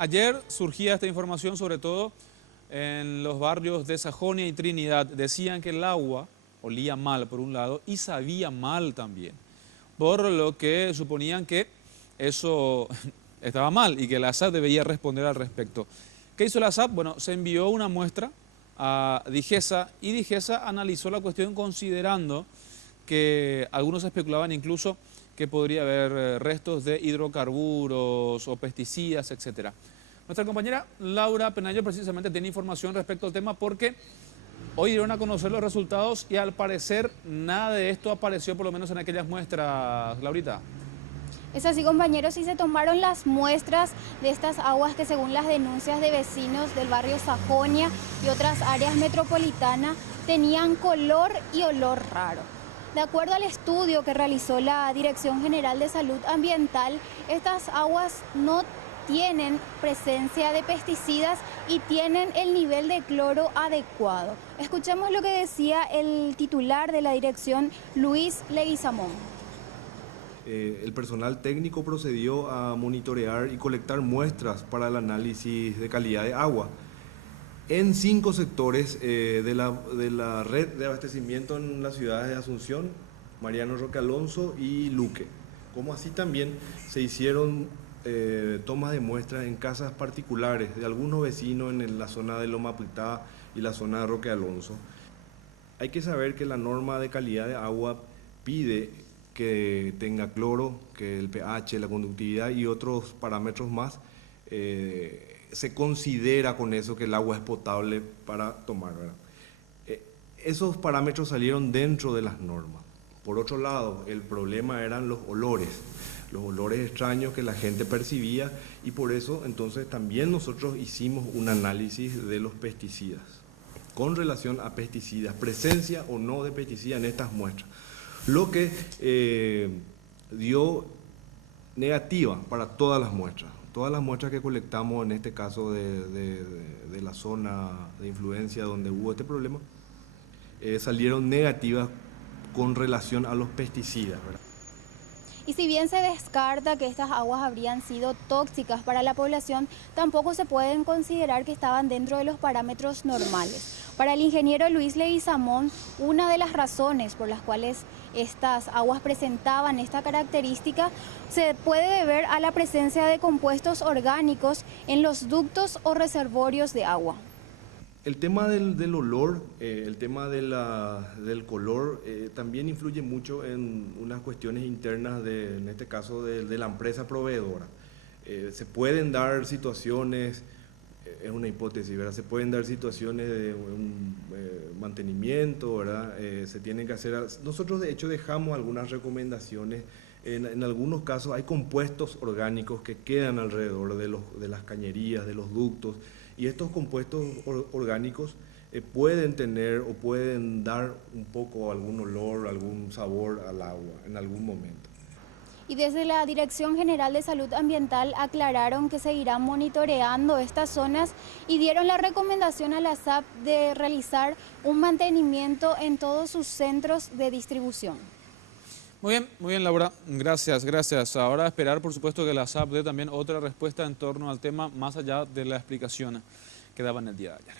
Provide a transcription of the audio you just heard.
Ayer surgía esta información, sobre todo en los barrios de Sajonia y Trinidad. Decían que el agua olía mal por un lado y sabía mal también, por lo que suponían que eso estaba mal y que la ASAP debía responder al respecto. ¿Qué hizo la ASAP? Bueno, se envió una muestra a Digesa y Digesa analizó la cuestión considerando que algunos especulaban incluso que podría haber restos de hidrocarburos o pesticidas, etc. Nuestra compañera Laura Penayo precisamente tiene información respecto al tema porque hoy dieron a conocer los resultados y al parecer nada de esto apareció por lo menos en aquellas muestras, Laurita. Es así, compañeros, y se tomaron las muestras de estas aguas que, según las denuncias de vecinos del barrio Sajonia y otras áreas metropolitanas, tenían color y olor raro. De acuerdo al estudio que realizó la Dirección General de Salud Ambiental, estas aguas no tienen presencia de pesticidas y tienen el nivel de cloro adecuado. Escuchemos lo que decía el titular de la dirección, Luis Leguizamón. El personal técnico procedió a monitorear y colectar muestras para el análisis de calidad de agua en 5 sectores de la red de abastecimiento en las ciudades de Asunción, Mariano Roque Alonso y Luque. Como así también se hicieron tomas de muestras en casas particulares de algunos vecinos en la zona de Loma Pitá y la zona de Roque Alonso. Hay que saber que la norma de calidad de agua pide que tenga cloro, que el pH, la conductividad y otros parámetros más, se considera con eso que el agua es potable para tomar, ¿verdad? Esos parámetros salieron dentro de las normas. Por otro lado, el problema eran los olores extraños que la gente percibía y por eso entonces también nosotros hicimos un análisis de los pesticidas con relación a pesticidas, presencia o no de pesticidas en estas muestras. Lo que dio negativa para todas las muestras que colectamos en este caso de la zona de influencia donde hubo este problema, salieron negativas con relación a los pesticidas, ¿verdad? Y si bien se descarta que estas aguas habrían sido tóxicas para la población, tampoco se pueden considerar que estaban dentro de los parámetros normales. Para el ingeniero Luis Leguizamón, una de las razones por las cuales estas aguas presentaban esta característica se puede deber a la presencia de compuestos orgánicos en los ductos o reservorios de agua. El tema del olor, el tema del color, también influye mucho en unas cuestiones internas, en este caso de la empresa proveedora. Se pueden dar situaciones, es una hipótesis, ¿verdad? Se pueden dar situaciones de mantenimiento, ¿verdad? Se tienen que hacer. Nosotros de hecho dejamos algunas recomendaciones. En algunos casos hay compuestos orgánicos que quedan alrededor de las cañerías, de los ductos. Y estos compuestos orgánicos pueden tener o pueden dar un poco algún olor, algún sabor al agua en algún momento. Y desde la Dirección General de Salud Ambiental aclararon que seguirán monitoreando estas zonas y dieron la recomendación a la ASAP de realizar un mantenimiento en todos sus centros de distribución. Muy bien, Laura, gracias. Ahora esperar, por supuesto, que la ASAP dé también otra respuesta en torno al tema, más allá de la explicación que daban el día de ayer.